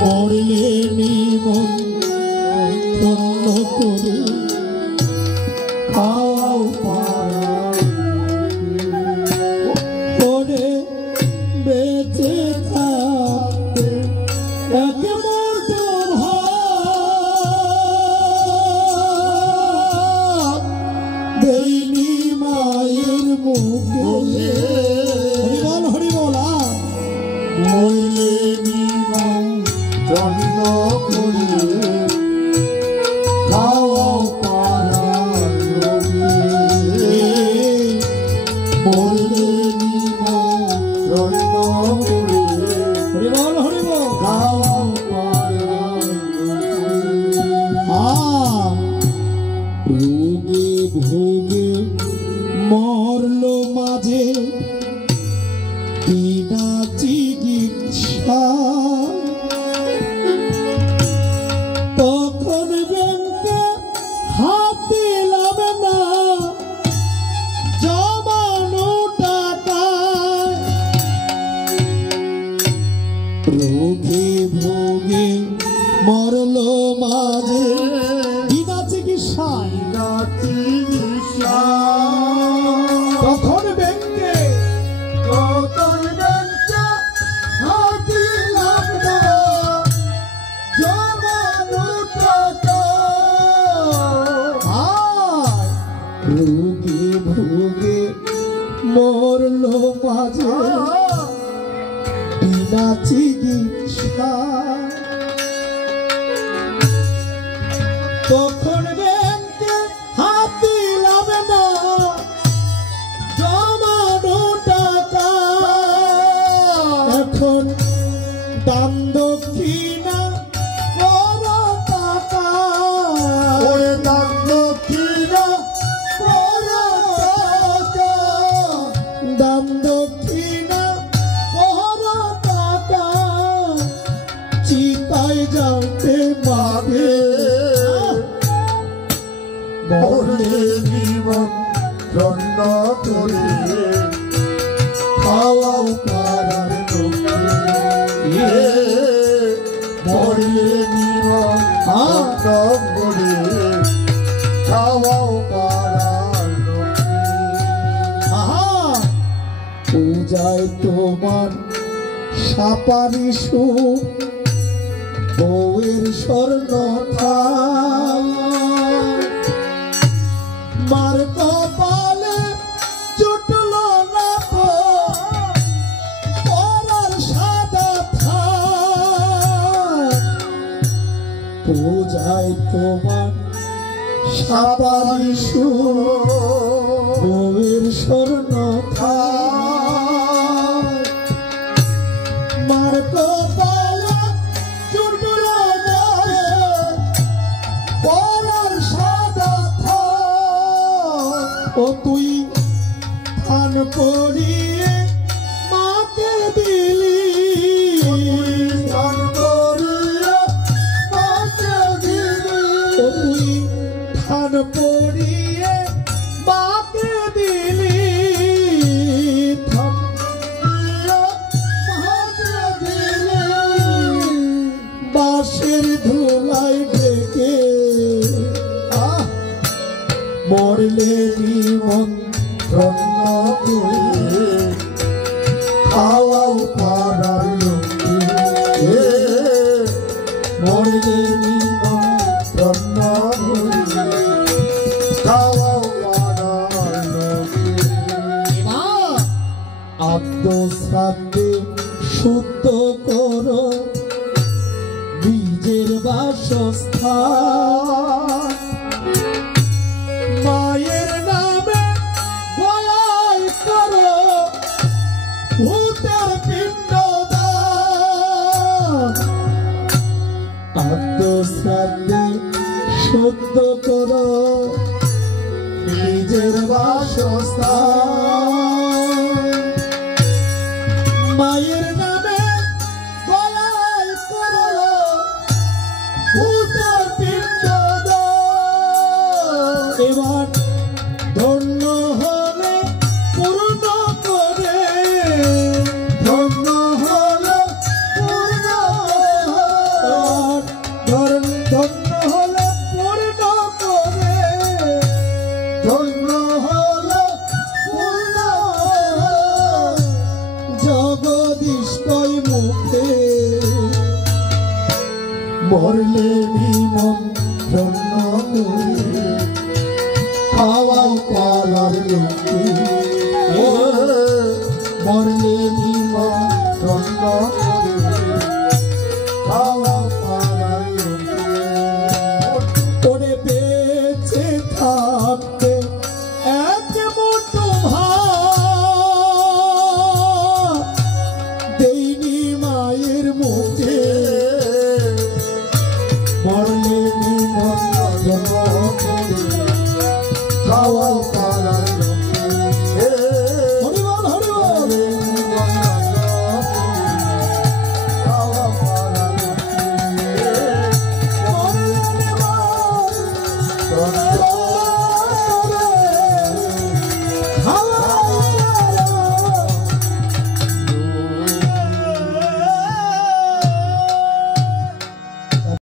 মরলে নিমন্ত্রণ করে খাওয়াও করে বেঁচে থাকতে দেইনি মায়ের মুখে হরিবল হরিবলা মরলে নিমন্ত্রণ করে খাওয়াও পাড়ার লোকে মরলে নিমন্ত্রণ করে হরিবল হরিবল খাওয়াও পাড়ার লোকে রোগে ভোগে মরল মাঝে বিনা চিকিৎসা তখন ব্যাংকে হাত দিলাম না জমানো টাকা রোগে ভোগে মরল মাঝে বিনা চিকিৎসায় তখন ব্যাংকে রোগে ভোগে মরল মাঝে বিনা চিকিৎসা তখন ব্যাংকে হাত দিলাম না জমানো টাকা এখন দান দক্ষিণা করো টাকা ওরে দান দক্ষিণা করো টাকা দান দক্ষিণা করো টাকা চিতায় যাতে মাগে মরলে নিমন্ত্রণ করে খাওয়াও পাড়ার লোকে মরলে নিমন্ত্রণ করে খাওয়াও পাড়ার লোকে পূজায় তোমার সাপারি সুখ বউয়ের স্বর্ণ মার কপালে জুটল না পরার সাদা পূজায় তোমার সাপারি বউয়ের স্বর্ণ মার কপালে জুটল না পরার সাদা ও তুই থান পড়িয়ে মাকে দিলি থান পড়িয়ে মাকে দিলি ও তুই থান পড়িয়ে মাকে দিলি থান পড়িয়ে মাকে দিলি বাঁশের ধুলাই ঢেকে মরলে নিমন্ত্রণ করে খাওয়াও পাড়ার লোকে মরলে নিমন্ত্রণ করে খাওয়াও পাড়ার লোকে আদ্য শ্রাদ্ধে শুদ্ধ করো বীজের বাসস্থান মায়ের নামে বলাই করো ভূতের পিণ্ডদান আত্মশ্রাদ্ধে শুদ্ধ করো নিজের বাসস্থান মায়ের নামে বলাই করো ভূতের পিণ্ডদান এবার ধন্য হলে পূর্ণ করে ধন্য হলে পূর্ণ মরলে নিমন্ত্রণ করে খাওয়া পালার লোকে মরলে নিমন্ত্রণ করে খাওয়া পালার লোকে ওরে বেঁচে থাকতে এক মুঠো ভাত দেইনি মায়ের মুখে মরলে নিমন্ত্রণ করে খাওয়া পালার লোকে হরিবল হরিবল খাওয়া পালার লোকে